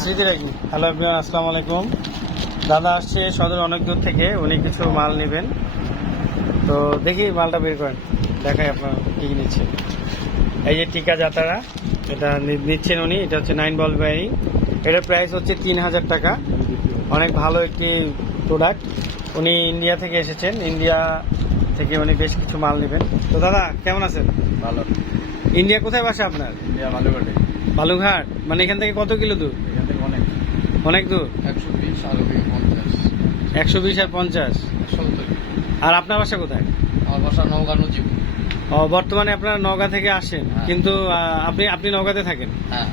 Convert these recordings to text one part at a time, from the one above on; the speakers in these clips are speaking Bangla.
স্মৃতি রাখি হ্যালো এভরিওয়ান আসসালামু আলাইকুম। দাদা আসছে সদর অনেক দূর থেকে উনি কিছু মাল নেবেন। তো দেখি মালটা বের করেন দেখাই আপনার কি কি নিচ্ছে। এই যে টিকা যাতারা এটা নিচ্ছেন উনি এটা হচ্ছে নাইন বল ব্যারিং এটার প্রাইস হচ্ছে তিন হাজার টাকা। অনেক ভালো একটি প্রোডাক্ট উনি ইন্ডিয়া থেকে এসেছেন ইন্ডিয়া থেকে উনি বেশ কিছু মাল নেবেন। তো দাদা কেমন আছেন? ভালো। ইন্ডিয়া কোথায় বাসা আপনার? ইন্ডিয়া ভালো কাটে বালুঘাট মানে এখান থেকে কত কিলো দূর? এখান থেকে অনেক অনেক দূর? একশো বিশ আরও পঞ্চাশ। একশো বিশ আর পঞ্চাশ? আর আপনার বাসা কোথায়? আমার বাসা ও বর্তমানে আপনারা নওগাঁ থেকে আসেন। হ্যাঁ। কিন্তু আপনি আপনি নওগাঁতে থাকেন? হ্যাঁ।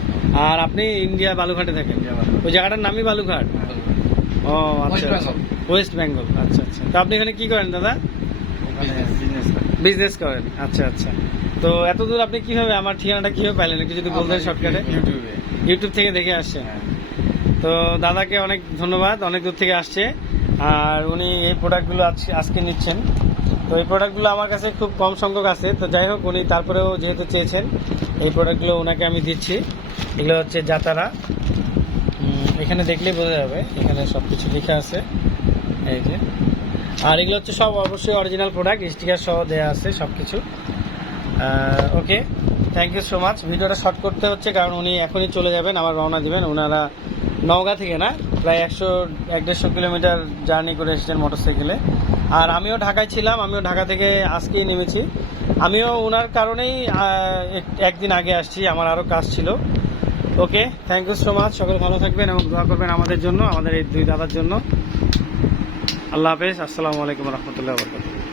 আর আপনি ইন্ডিয়া বালুঘাটে থাকেন? ওই জায়গাটার নামই বালুঘাট ও আচ্ছা আচ্ছা। ওয়েস্ট বেঙ্গল আচ্ছা আচ্ছা। তো আপনি এখানে কি করেন দাদা? বিজনেস করেন আচ্ছা আচ্ছা। তো এত দূর আপনি কীভাবে আমার ঠিকানাটা কীভাবে পাইলেন? একটু যদি বলতেন শর্টকাটে ইউটিউবে ইউটিউব থেকে দেখে আসছেন হ্যাঁ। তো দাদাকে অনেক ধন্যবাদ অনেক দূর থেকে আসছে। আর উনি এই প্রোডাক্টগুলো আজ- আজকে নিচ্ছেন। তো এই প্রোডাক্টগুলো আমার কাছে খুব কম সংখ্যক আছে। তো যাই হোক উনি তারপরেও যেহেতু চেয়েছেন এই প্রোডাক্টগুলো ওনাকে আমি দিচ্ছি। এগুলো হচ্ছে জাতারা এখানে দেখলেই বোঝা যাবে এখানে সব কিছু লেখা আছে। এই যে। আর এগুলো হচ্ছে সব অবশ্যই অরিজিনাল প্রোডাক্ট স্টিকার সহ দেওয়া আছে সব কিছু okay thank you so much ভিডিওটা শর্ট করতে হচ্ছে কারণ উনি এখনই চলে যাবেন, আবার রওনা দিবেন। ওনারা নওগাঁ থেকে না, প্রায় একশো, এক দেড়শো কিলোমিটার জার্নি করে এসেছেন মোটরসাইকেলে আর আমিও ঢাকায় ছিলাম, আমিও ঢাকা থেকে আজকেই নেমেছি। আমিও ওনার কারণেই এক- একদিন আগে আসছি, আমার আরও কাজ ছিল। Okay thank you so much সকল ভালো থাকবেন এবং দোয়া করবেন আমাদের জন্য, আমাদের এই দুই দাদার জন্য। আল্লাহ হাফেজ, আসসালামু আলাইকুম রহমতুল্লাহ বরকাত